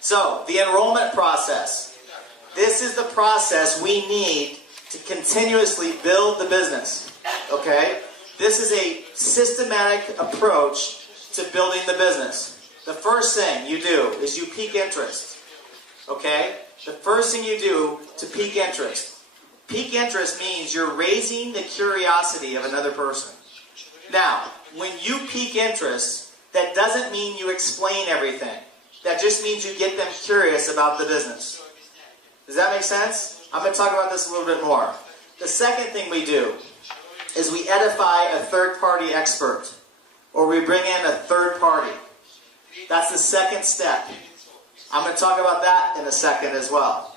So, the enrollment process. This is the process we need to continuously build the business. Okay? This is a systematic approach to building the business. The first thing you do is you pique interest. Okay? The first thing you do to pique interest. Pique interest means you're raising the curiosity of another person. Now, when you pique interest, that doesn't mean you explain everything. That just means you get them curious about the business. Does that make sense? I'm going to talk about this a little bit more. The second thing we do is we edify a third-party expert, or we bring in a third party. That's the second step. I'm going to talk about that in a second as well.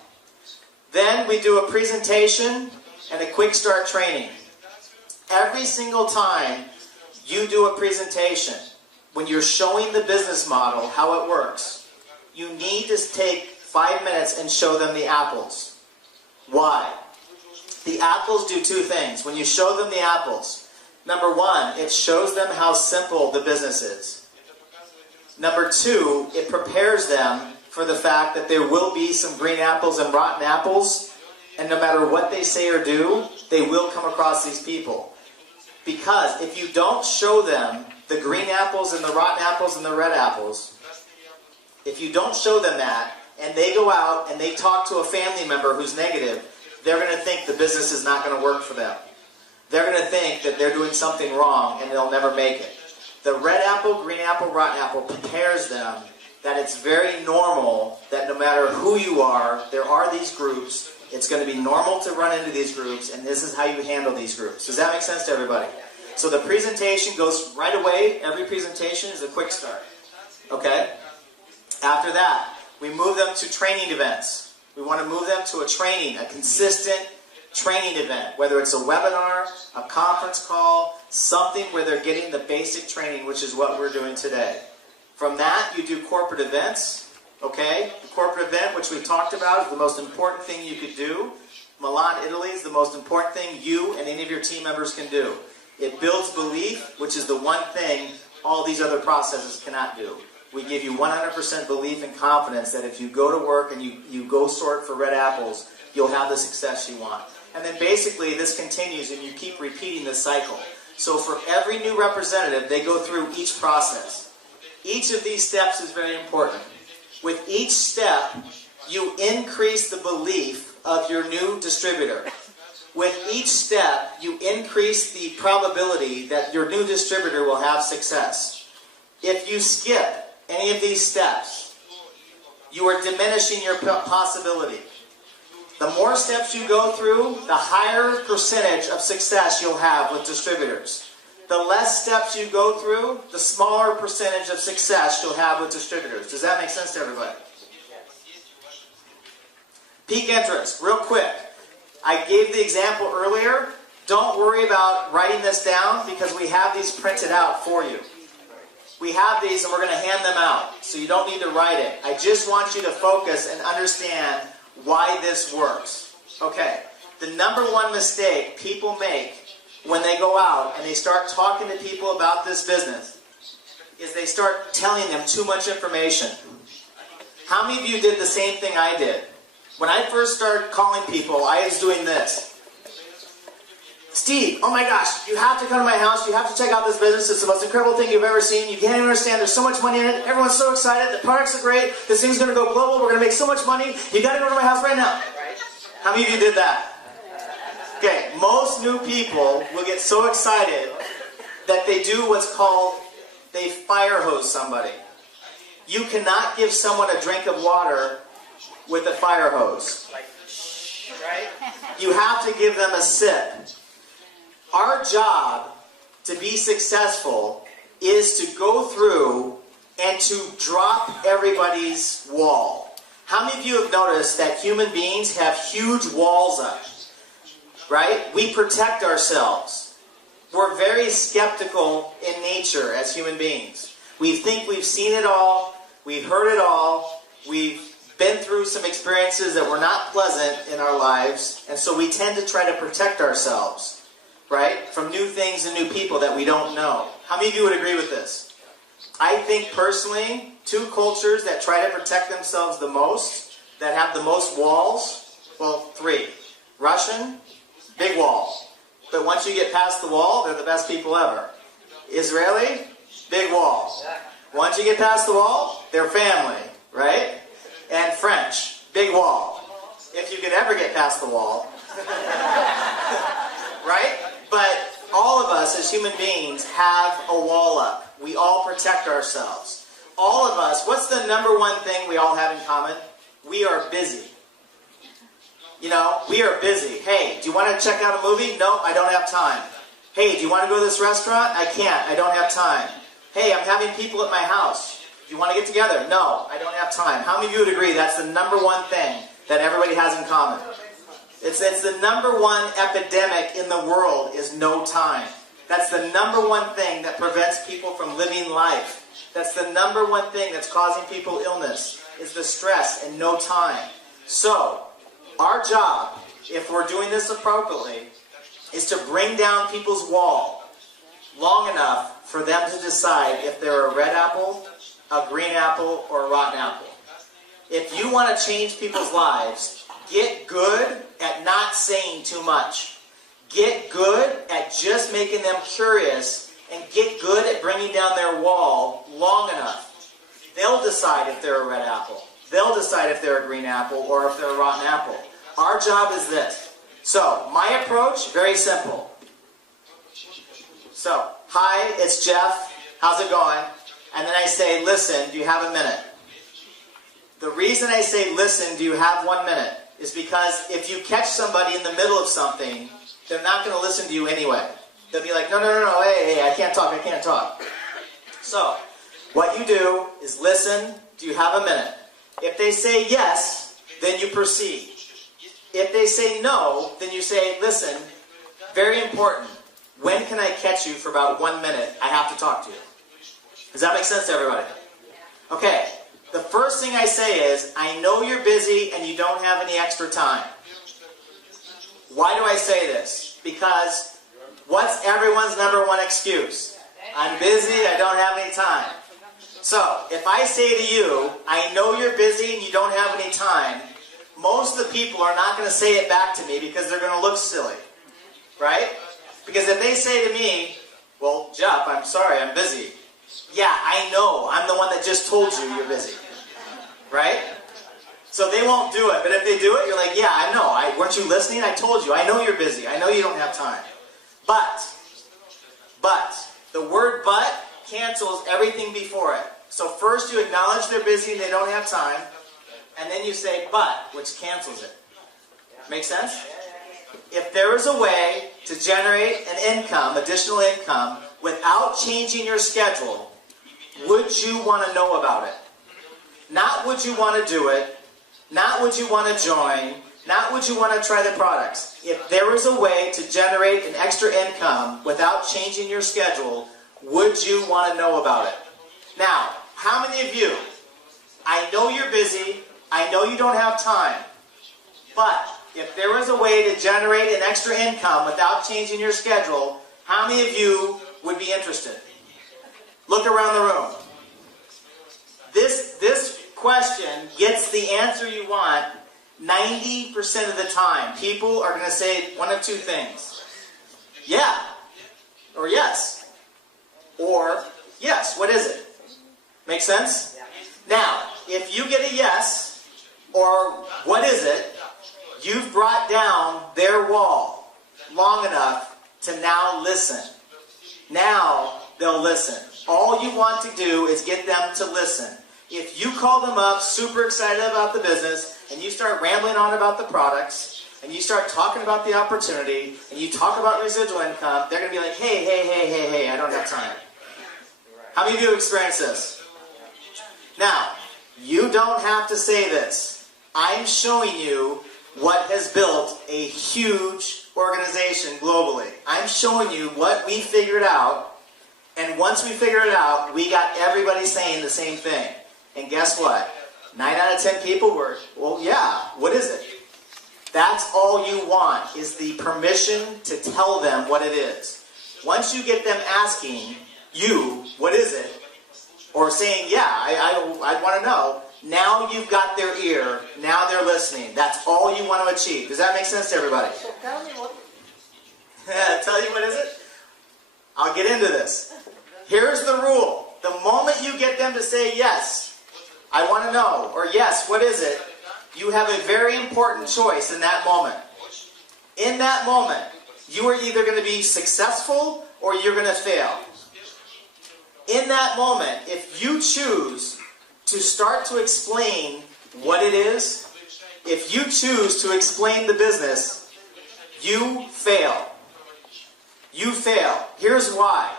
Then we do a presentation and a quick start training. Every single time you do a presentation, when you're showing the business model, how it works, you need to take 5 minutes and show them the apples. Why? The apples do two things. When you show them the apples, number one, it shows them how simple the business is. Number two, it prepares them for the fact that there will be some green apples and rotten apples, and no matter what they say or do, they will come across these people. Because if you don't show them the green apples and the rotten apples and the red apples, if you don't show them that, and they go out and they talk to a family member who's negative, they're going to think the business is not going to work for them. They're going to think that they're doing something wrong and they'll never make it. The red apple, green apple, rotten apple prepares them that it's very normal that no matter who you are, there are these groups. It's going to be normal to run into these groups, and this is how you handle these groups. Does that make sense to everybody? So the presentation goes right away. Every presentation is a quick start. Okay? After that, we move them to training events. We want to move them to a training, a consistent training event, whether it's a webinar, a conference call, something where they're getting the basic training, which is what we're doing today. From that, you do corporate events. Okay? The corporate event, which we talked about, is the most important thing you could do. Milan, Italy is the most important thing you and any of your team members can do. It builds belief, which is the one thing all these other processes cannot do. We give you 100% belief and confidence that if you go to work and you go sort for red apples, you'll have the success you want. And then basically this continues and you keep repeating this cycle. So for every new representative, they go through each process. Each of these steps is very important. With each step, you increase the belief of your new distributor. With each step, you increase the probability that your new distributor will have success. If you skip any of these steps, you are diminishing your possibility. The more steps you go through, the higher percentage of success you'll have with distributors. The less steps you go through, the smaller percentage of success you'll have with distributors. Does that make sense to everybody? Peak interest, real quick. I gave the example earlier. Don't worry about writing this down because we have these printed out for you. We have these and we're going to hand them out, so you don't need to write it. I just want you to focus and understand why this works. Okay, the number one mistake people make when they go out and they start talking to people about this business is they start telling them too much information. How many of you did the same thing I did? When I first started calling people, I was doing this. Steve, oh my gosh, you have to come to my house, you have to check out this business, it's the most incredible thing you've ever seen, you can't even understand, there's so much money in it, everyone's so excited, the products are great, this thing's going to go global, we're going to make so much money, you got to go to my house right now. How many of you did that? Okay, most new people will get so excited that they do what's called, they fire hose somebody. You cannot give someone a drink of water with a fire hose. Right? You have to give them a sip. Our job to be successful is to go through and to drop everybody's wall. How many of you have noticed that human beings have huge walls up? Right? We protect ourselves. We're very skeptical in nature as human beings. We think we've seen it all, we've heard it all, we've been through some experiences that were not pleasant in our lives, and so we tend to try to protect ourselves. Right? From new things and new people that we don't know. How many of you would agree with this? I think personally two cultures that try to protect themselves the most, that have the most walls? Well, three. Russian, big wall. But once you get past the wall, they're the best people ever. Israeli, big wall. Once you get past the wall, they're family, right? And French, big wall. If you could ever get past the wall. Right? But all of us as human beings have a wall up. We all protect ourselves. All of us, what's the number one thing we all have in common? We are busy. You know, we are busy. Hey, do you want to check out a movie? No, I don't have time. Hey, do you want to go to this restaurant? I can't. I don't have time. Hey, I'm having people at my house. Do you want to get together? No, I don't have time. How many of you would agree that's the number one thing that everybody has in common? It's the number one epidemic in the world is no time. That's the number one thing that prevents people from living life. That's the number one thing that's causing people illness, is the stress and no time. So, our job, if we're doing this appropriately, is to bring down people's wall long enough for them to decide if they're a red apple, a green apple, or a rotten apple. If you want to change people's lives, get good at not saying too much. Get good at just making them curious, and get good at bringing down their wall long enough. They'll decide if they're a red apple. They'll decide if they're a green apple or if they're a rotten apple. Our job is this. So, my approach, very simple. So, hi, it's Jeff. How's it going? And then I say, listen, do you have a minute? The reason I say, listen, do you have 1 minute, is because if you catch somebody in the middle of something, they're not going to listen to you anyway. They'll be like, no, hey, I can't talk. So, what you do is listen, do you have a minute? If they say yes, then you proceed. If they say no, then you say, listen, very important, when can I catch you for about 1 minute? I have to talk to you. Does that make sense to everybody? Okay, the first thing I say is, I know you're busy and you don't have any extra time. Why do I say this? Because what's everyone's number one excuse? I'm busy, I don't have any time. So, if I say to you, I know you're busy and you don't have any time, most of the people are not going to say it back to me because they're going to look silly. Right? Because if they say to me, well, Jeff, I'm sorry, I'm busy. Yeah, I know, I'm the one that just told you you're busy. Right? So they won't do it. But if they do it, you're like, yeah, I know. Weren't you listening? I told you. I know you're busy. I know you don't have time. But, the word but cancels everything before it. So first you acknowledge they're busy and they don't have time. And then you say but, which cancels it. Make sense? If there is a way to generate an income, additional income, without changing your schedule, would you want to know about it? Not would you want to do it, not would you want to join, not would you want to try the products. If there is a way to generate an extra income without changing your schedule, would you want to know about it? Now, how many of you, I know you're busy, I know you don't have time, but if there was a way to generate an extra income without changing your schedule, how many of you would be interested? Look around the room. This question gets the answer you want 90% of the time. People are going to say one of two things. Yeah, or yes. Or yes, what is it? Make sense? Now, if you get a yes, or what is it, you've brought down their wall long enough to now listen. Now they'll listen. All you want to do is get them to listen. If you call them up super excited about the business and you start rambling on about the products and you start talking about the opportunity and you talk about residual income, they're going to be like, hey, I don't have time. How many of you experience this? Now, you don't have to say this. I'm showing you what has built a huge organization globally. I'm showing you what we figured out, and once we figured it out, we got everybody saying the same thing. And guess what? 9 out of 10 people were, well, yeah, what is it? That's all you want, is the permission to tell them what it is. Once you get them asking you, what is it? Or saying, yeah, I'd want to know. Now you've got their ear. Now they're listening. That's all you want to achieve. Does that make sense to everybody? So tell me what. Tell you what is it? I'll get into this. Here's the rule. The moment you get them to say yes, I want to know, or yes, what is it? You have a very important choice in that moment. In that moment, you are either going to be successful or you're going to fail. In that moment, if you choose to start to explain what it is, if you choose to explain the business, you fail. You fail. Here's why.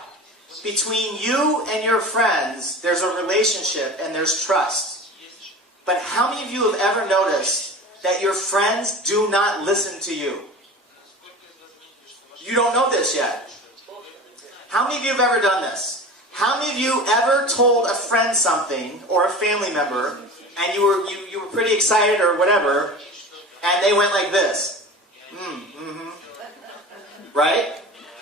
Between you and your friends, there's a relationship and there's trust. But how many of you have ever noticed that your friends do not listen to you? You don't know this yet. How many of you have ever done this? How many of you ever told a friend something or a family member and you were pretty excited or whatever and they went like this? Right?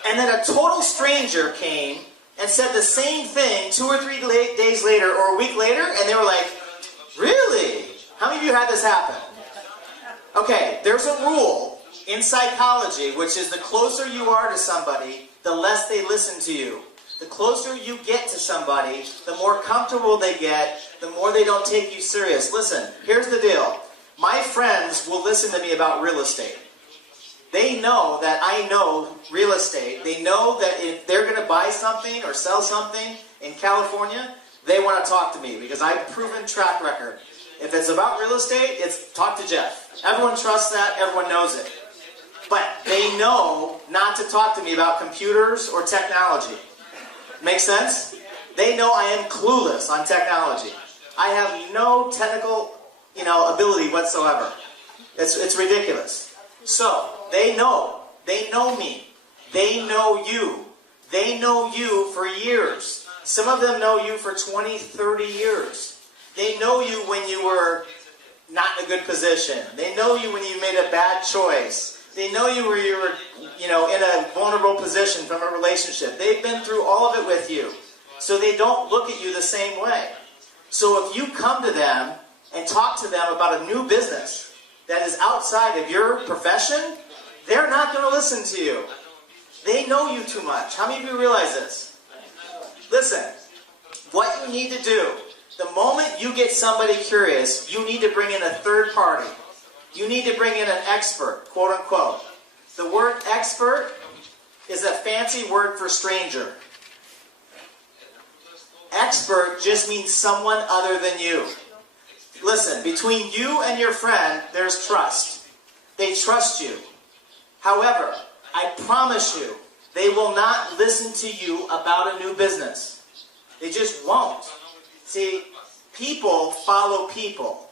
And then a total stranger came and said the same thing 2 or 3 days later or a week later, and they were like, really? How many of you had this happen? Okay, there's a rule in psychology, which is the closer you are to somebody, the less they listen to you. The closer you get to somebody, the more comfortable they get, the more they don't take you serious. Listen, here's the deal. My friends will listen to me about real estate. They know that I know real estate. They know that if they're going to buy something or sell something in California, they want to talk to me because I have a proven track record. If it's about real estate, it's talk to Jeff. Everyone trusts that. Everyone knows it. But they know not to talk to me about computers or technology. Make sense? They know I am clueless on technology. I have no technical, ability whatsoever. It's ridiculous. So, they know me. They know you. They know you for years. Some of them know you for 20, 30 years. They know you when you were not in a good position. They know you when you made a bad choice. They know you when you were, in a vulnerable position from a relationship. They've been through all of it with you. So they don't look at you the same way. So if you come to them and talk to them about a new business that is outside of your profession, they're not going to listen to you. They know you too much. How many of you realize this? Listen, what you need to do, the moment you get somebody curious, you need to bring in a third party. You need to bring in an expert, quote unquote. The word expert is a fancy word for stranger. Expert just means someone other than you. Listen, between you and your friend, there's trust. They trust you. However, I promise you, they will not listen to you about a new business. They just won't. See, people follow people.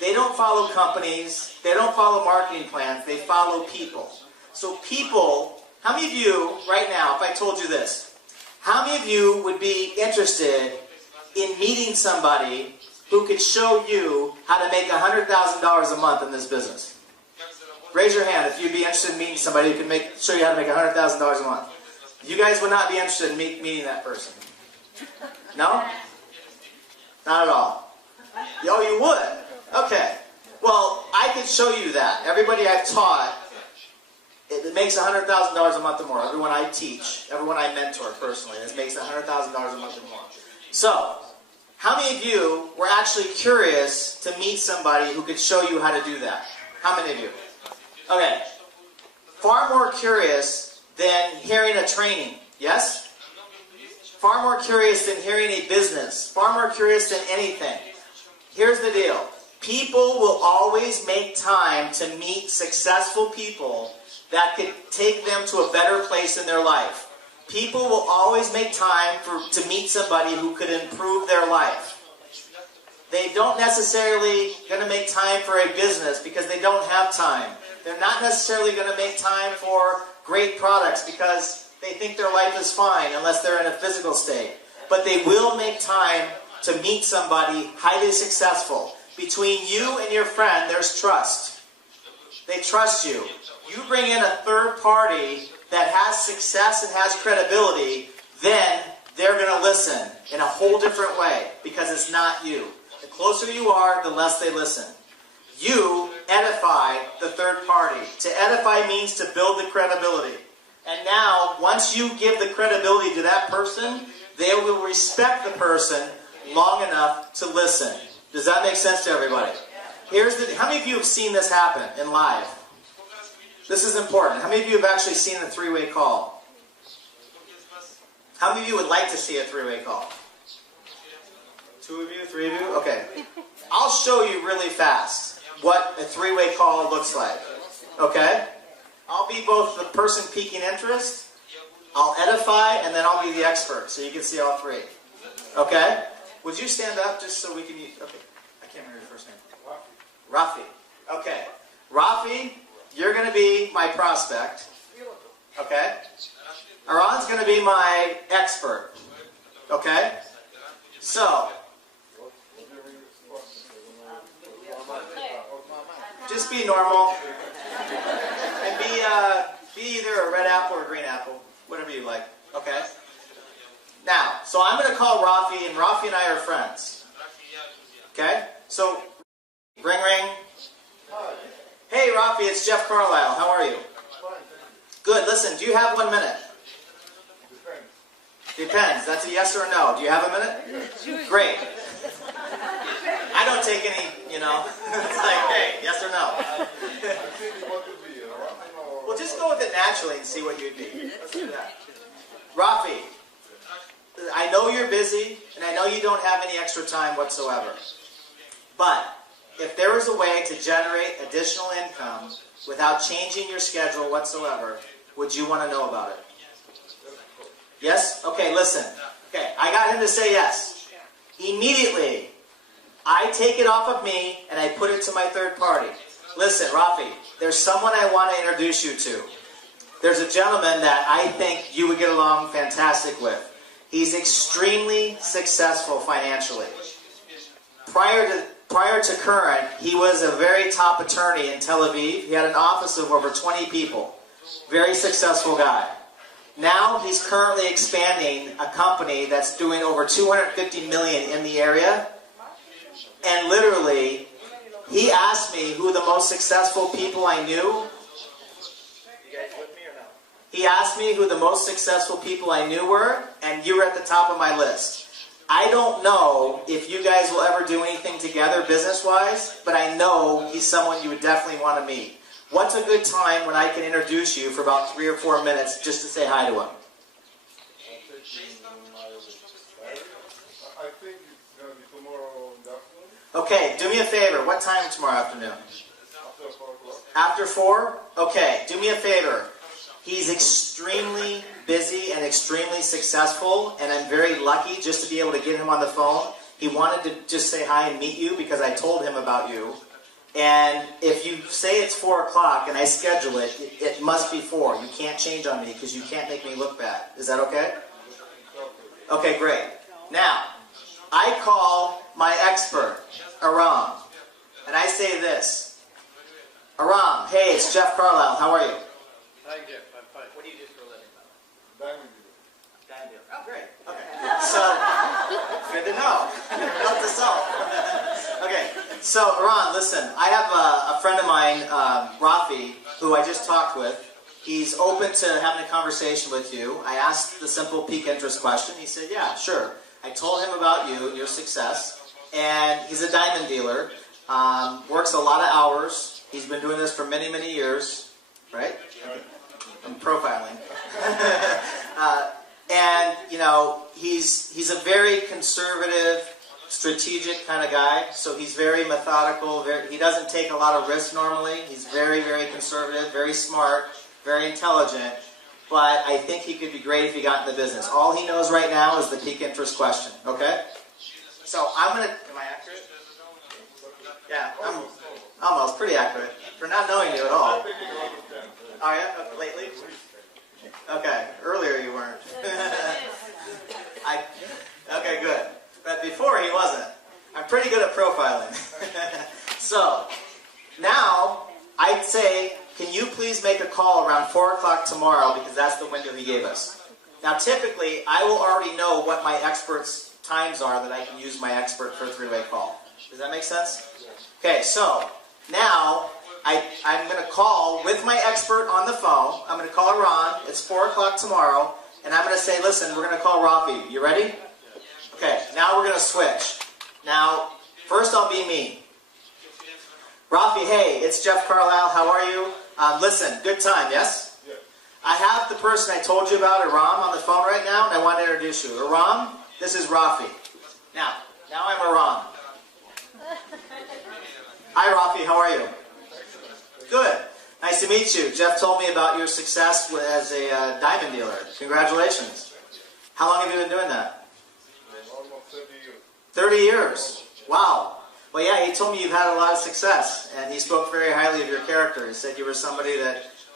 They don't follow companies. They don't follow marketing plans. They follow people. So people, how many of you, right now, if I told you this, how many of you would be interested in meeting somebody who could show you how to make $100,000 a month in this business? Raise your hand if you'd be interested in meeting somebody who can show you how to make $100,000 a month. You guys would not be interested in meeting that person. No? Not at all. Oh, you would? Okay. Well, I could show you that. Everybody I've taught, it makes $100,000 a month or more. Everyone I teach, everyone I mentor personally, it makes $100,000 a month or more. So, how many of you were actually curious to meet somebody who could show you how to do that? How many of you? Okay. Far more curious than hearing a training. Yes? Far more curious than hearing a business. Far more curious than anything. Here's the deal. People will always make time to meet successful people that could take them to a better place in their life. People will always make time to meet somebody who could improve their life. They don't necessarily going to make time for a business because they don't have time. They're not necessarily going to make time for great products because they think their life is fine unless they're in a physical state. But they will make time to meet somebody highly successful. Between you and your friend, there's trust. They trust you. You bring in a third party that has success and has credibility, then they're going to listen in a whole different way because it's not you. The closer you are, the less they listen. You edify the third party. To edify means to build the credibility. And now, once you give the credibility to that person, they will respect the person long enough to listen. Does that make sense to everybody? How many of you have seen this happen in live? This is important. How many of you have actually seen a three-way call? How many of you would like to see a three-way call? 2 of you? 3 of you? Okay. I'll show you really fast what a three-way call looks like. Okay? I'll be both the person piquing interest, I'll edify, and then I'll be the expert, so you can see all three. Okay? Would you stand up just so we can... Okay. I can't remember your first name. Rafi. Okay. Rafi, you're going to be my prospect. Okay? Aran's going to be my expert. Okay? So, just be normal. And be either a red apple or a green apple. Whatever you like. Okay? Now, so I'm going to call Rafi, and Rafi and I are friends. Okay? So, ring ring. Hey Rafi, it's Jeff Carlisle. How are you? Good. Listen, do you have 1 minute? Depends. That's a yes or a no. Do you have a minute? Great. I don't take any, it's like, hey, yes or no. Well, just go with it naturally and see what you'd be. Let's do that. Rafi, I know you're busy, and I know you don't have any extra time whatsoever. But if there was a way to generate additional income without changing your schedule whatsoever, would you want to know about it? Yes? Okay, listen. Okay, I got him to say yes. Immediately, I take it off of me and I put it to my third party. Listen, Rafi, there's someone I want to introduce you to. There's a gentleman that I think you would get along fantastic with. He's extremely successful financially. Prior to current, he was a very top attorney in Tel Aviv. He had an office of over 20 people. Very successful guy. Now he's currently expanding a company that's doing over $250 million in the area. And literally, he asked me who the most successful people I knew. You guys with me or no? He asked me who the most successful people I knew were, and you were at the top of my list. I don't know if you guys will ever do anything together business-wise, but I know he's someone you would definitely want to meet. What's a good time when I can introduce you for about 3 or 4 minutes just to say hi to him? I think it's going to be tomorrow in the afternoon. Okay, do me a favor. What time tomorrow afternoon? After 4 o'clock. After 4? Okay, do me a favor. He's extremely busy and extremely successful, and I'm very lucky just to be able to get him on the phone. He wanted to just say hi and meet you because I told him about you. And if you say it's 4 o'clock and I schedule it, it must be 4. You can't change on me because you can't make me look bad. Is that okay? Okay, great. Now, I call my expert, Aram, and I say this. Aram, hey, it's Jeff Carlisle. How are you? Hi, Jeff. I'm fine. What do you do for a living? Diamond Diamond. Oh, great. Okay. So, good to know. Note to self. Okay. So, Ron, listen. I have a friend of mine, Rafi, who I just talked with. He's open to having a conversation with you. I asked the simple pique interest question. He said, yeah, sure. I told him about you, your success, and he's a diamond dealer. Works a lot of hours. He's been doing this for many, many years. Right? I'm profiling. And, he's a very conservative, strategic kind of guy. So he's very methodical. He doesn't take a lot of risks normally. He's very, very conservative, very smart, very intelligent. But I think he could be great if he got in the business. All he knows right now is the pique interest question. Okay? So I'm going to... Am I accurate? Yeah, I'm almost pretty accurate. For not knowing you at all. Oh yeah? Okay, lately? Okay. Earlier you weren't. Okay, good. But before he wasn't. I'm pretty good at profiling. So, now, I'd say, can you please make a call around 4 o'clock tomorrow because that's the window he gave us. Now, typically, I will already know what my expert's times are that I can use my expert for a three-way call. Does that make sense? Okay, so now I'm going to call with my expert on the phone. I'm going to call Ron. It's 4 o'clock tomorrow. And I'm going to say, listen, we're going to call Rafi. You ready? Okay, now we're going to switch. Now, first I'll be me. Rafi, hey, it's Jeff Carlisle. How are you? Listen, good time, yes? Yeah. I have the person I told you about, Aram, on the phone right now, and I want to introduce you. Aram, this is Rafi. Now I'm Aram. Hi, Rafi, how are you? Good. Nice to meet you. Jeff told me about your success as a diamond dealer. Congratulations. How long have you been doing that? Almost 30 years. 30 years. Wow. Well, yeah, he told me you've had a lot of success, and he spoke very highly of your character. He said you were somebody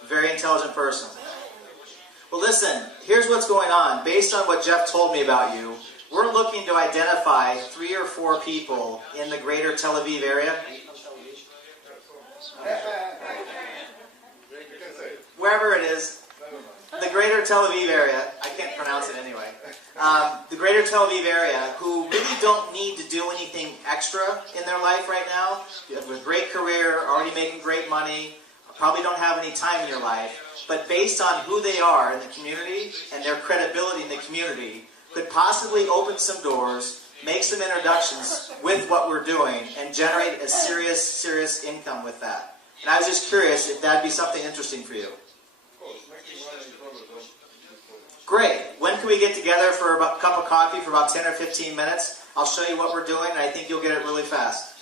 very intelligent person. Well, listen, here's what's going on. Based on what Jeff told me about you, we're looking to identify 3 or 4 people in the greater Tel Aviv area. Wherever it is, the greater Tel Aviv area, I can't pronounce it anyway, the greater Tel Aviv area who really don't need to do anything extra in their life right now. You have a great career, already making great money, probably don't have any time in your life, but based on who they are in the community and their credibility in the community, could possibly open some doors, make some introductions with what we're doing, and generate a serious income with that. And I was just curious if that'd be something interesting for you. Great. When can we get together for a cup of coffee for about 10 or 15 minutes? I'll show you what we're doing, and I think you'll get it really fast.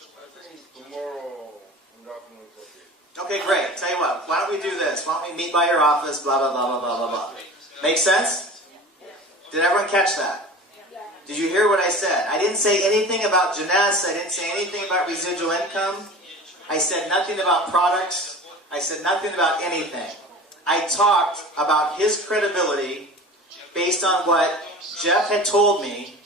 I think tomorrow in the afternoon is okay. Okay, great. Tell you what, why don't we do this? Why don't we meet by your office, blah, blah, blah, blah, blah, blah, blah. Make sense? Did everyone catch that? Did you hear what I said? I didn't say anything about Jeunesse. I didn't say anything about residual income. I said nothing about products. I said nothing about anything. I talked about his credibility based on what Jeff had told me,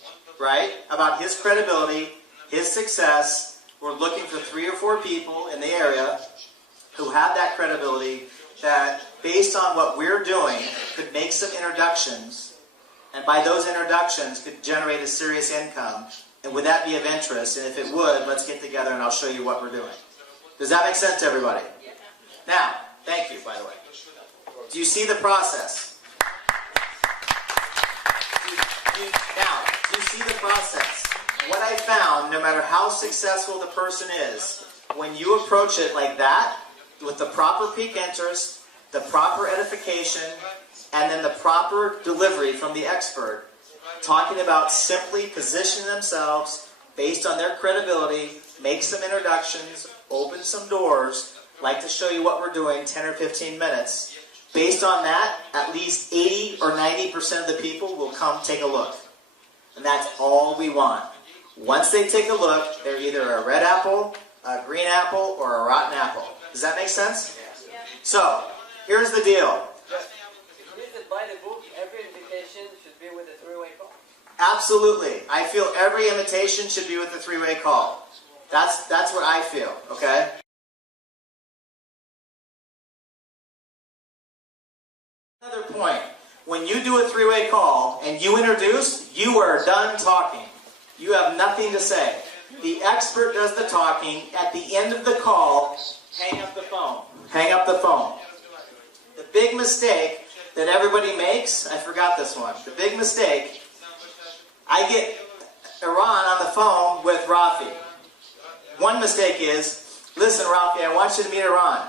right? About his credibility, his success. We're looking for 3 or 4 people in the area who have that credibility that, based on what we're doing, could make some introductions. And by those introductions, could generate a serious income. And would that be of interest? And if it would, let's get together and I'll show you what we're doing. Does that make sense to everybody? Now, thank you, by the way. Do you see the process? Do you see the process? What I found, no matter how successful the person is, when you approach it like that, with the proper peak interest, the proper edification, and then the proper delivery from the expert, talking about simply positioning themselves based on their credibility, make some introductions, open some doors, like to show you what we're doing, 10 or 15 minutes. Based on that, at least 80 or 90% of the people will come take a look. And that's all we want. Once they take a look, they're either a red apple, a green apple, or a rotten apple. Does that make sense? Yeah. So, here's the deal. If you use it by the book, every invitation should be with a 3-way call. Absolutely. I feel every invitation should be with a 3-way call. That's what I feel, okay? Another point. When you do a 3-way call and you introduce, you are done talking. You have nothing to say. The expert does the talking. At the end of the call, hang up the phone. Hang up the phone. The big mistake that everybody makes, I forgot this one. The big mistake, I get Iran on the phone with Rafi. One mistake is, listen, Rafi, I want you to meet Iran.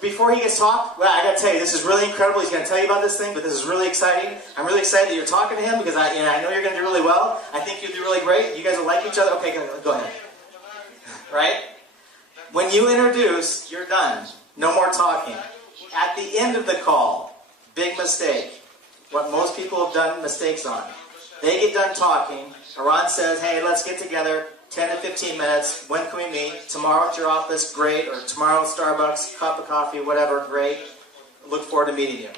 Before he gets talked, well, I got to tell you, this is really incredible. He's going to tell you about this thing, but this is really exciting. I'm really excited that you're talking to him because I know you're going to do really well. I think you'll do really great. You guys will like each other. Okay, go ahead. Right? When you introduce, you're done. No more talking. At the end of the call, big mistake. What most people have done mistakes on. They get done talking. Iran says, hey, let's get together. 10 to 15 minutes. When can we meet? Tomorrow at your office, great. Or tomorrow at Starbucks, cup of coffee, whatever, great. Look forward to meeting you.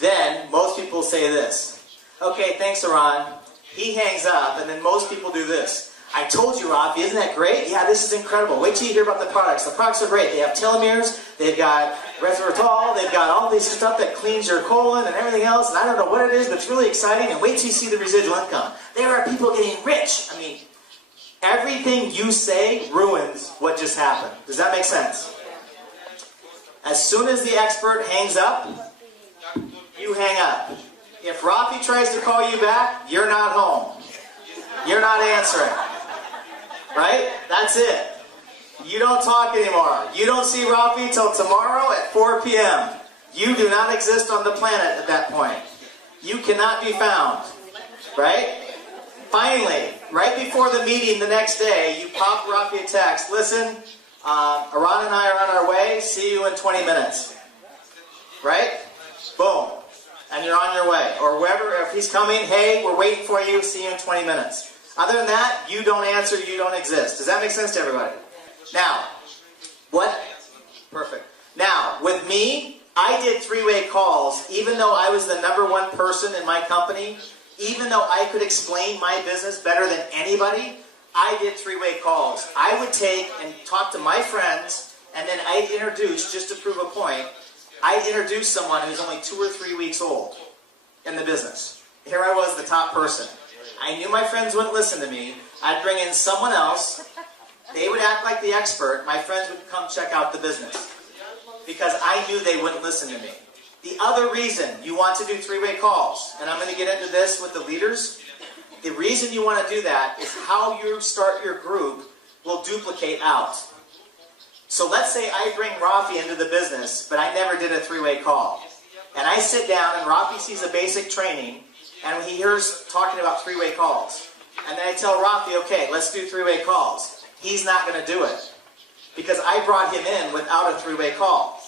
Then, most people say this. Okay, thanks, Iran. He hangs up, and then most people do this. I told you, Rafi, isn't that great? Yeah, this is incredible. Wait till you hear about the products. The products are great. They have telomeres, they've got resveratrol, they've got all this stuff that cleans your colon and everything else, and I don't know what it is, but it's really exciting, and wait till you see the residual income. There are people getting rich. I mean, everything you say ruins what just happened. Does that make sense? As soon as the expert hangs up, you hang up. If Rafi tries to call you back, you're not home. You're not answering. Right? That's it. You don't talk anymore. You don't see Rafi till tomorrow at 4 p.m. You do not exist on the planet at that point. You cannot be found. Right? Finally, right before the meeting the next day, you pop Rafi a text. Listen, Aran and I are on our way. See you in 20 minutes. Right? Boom. And you're on your way. Or wherever, if he's coming, hey, we're waiting for you. See you in 20 minutes. Other than that, you don't answer, you don't exist. Does that make sense to everybody? Now, what? Perfect. Now, with me, I did three-way calls, even though I was the #1 person in my company, even though I could explain my business better than anybody, I did three-way calls. I would take and talk to my friends, and then I'd introduce, just to prove a point, I'd introduce someone who's only 2 or 3 weeks old in the business. Here I was, the top person. I knew my friends wouldn't listen to me. I'd bring in someone else. They would act like the expert. My friends would come check out the business. Because I knew they wouldn't listen to me. The other reason you want to do three-way calls, and I'm going to get into this with the leaders, the reason you want to do that is how you start your group will duplicate out. So let's say I bring Rafi into the business, but I never did a three-way call. And I sit down and Rafi sees a basic training, and he hears talking about three-way calls. And then I tell Rafi, okay, let's do three-way calls. He's not going to do it. Because I brought him in without a three-way call.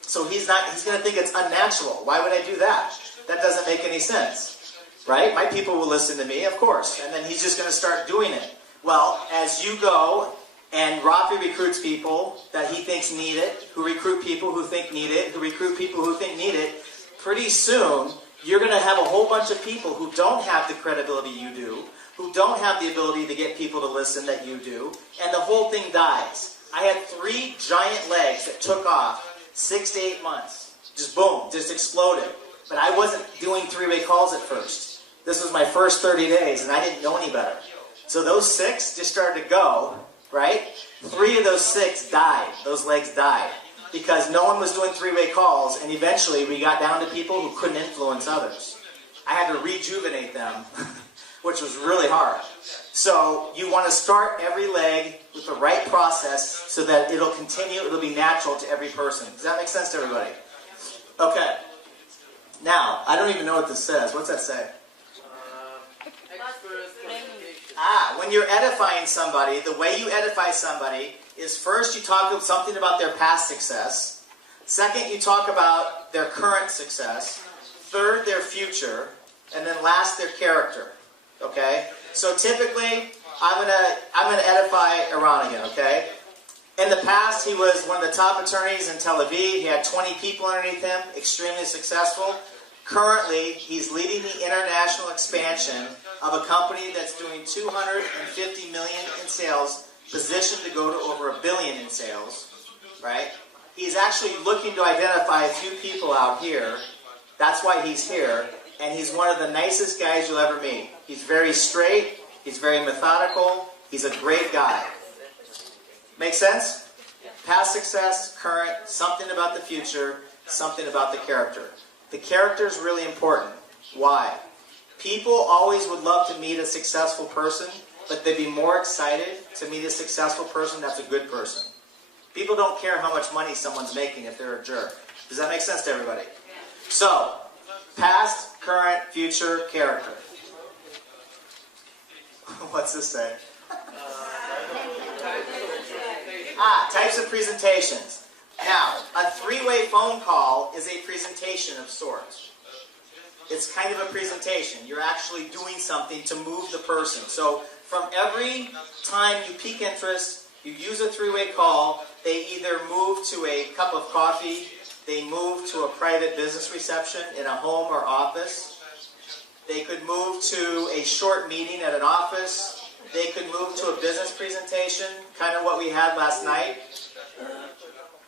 So he's going to think it's unnatural. Why would I do that? That doesn't make any sense. Right? My people will listen to me, of course. And then he's just going to start doing it. Well, as you go, and Rafi recruits people that he thinks need it, who recruit people who think need it, who recruit people who think need it, pretty soon, you're going to have a whole bunch of people who don't have the credibility you do, who don't have the ability to get people to listen that you do, and the whole thing dies. I had 3 giant legs that took off 6 to 8 months. Just boom, just exploded. But I wasn't doing three-way calls at first. This was my first 30 days, and I didn't know any better. So those 6 just started to go, right? 3 of those 6 died. Those legs died. Because no one was doing three-way calls, and eventually we got down to people who couldn't influence others. I had to rejuvenate them, which was really hard. So you want to start every leg with the right process so that it'll continue, it'll be natural to every person. Does that make sense to everybody? Okay. Now, I don't even know what this says. What's that say? When you're edifying somebody, the way you edify somebody is first you talk something about their past success. Second, you talk about their current success. Third, their future. And then last, their character. Okay? So typically, I'm gonna edify Iran again, okay? In the past, he was one of the top attorneys in Tel Aviv. He had 20 people underneath him, extremely successful. Currently, he's leading the international expansion of a company that's doing $250 million in sales, positioned to go to over $1 billion in sales, right? He's actually looking to identify a few people out here. That's why he's here. And he's one of the nicest guys you'll ever meet. He's very straight. He's very methodical. He's a great guy. Make sense? Past success, current, something about the future, something about the character. The character is really important. Why? People always would love to meet a successful person, but they'd be more excited to meet a successful person that's a good person. People don't care how much money someone's making if they're a jerk. Does that make sense to everybody? So, past, current, future, character. What's this say? Types of presentations. Now, a three-way phone call is a presentation of sorts. It's kind of a presentation. You're actually doing something to move the person. So, from every time you pique interest, you use a three-way call, they either move to a cup of coffee, they move to a private business reception in a home or office. They could move to a short meeting at an office. they could move to a business presentation, kind of what we had last night.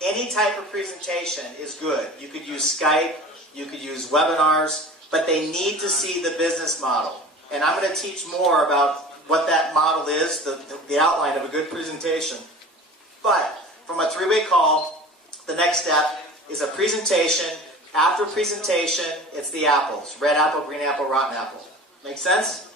Any type of presentation is good. You could use Skype, you could use webinars, but they need to see the business model. And I'm going to teach more about what that model is, the outline of a good presentation. But from a three-way call, the next step is a presentation. After presentation, it's the apples. Red apple, green apple, rotten apple. Make sense?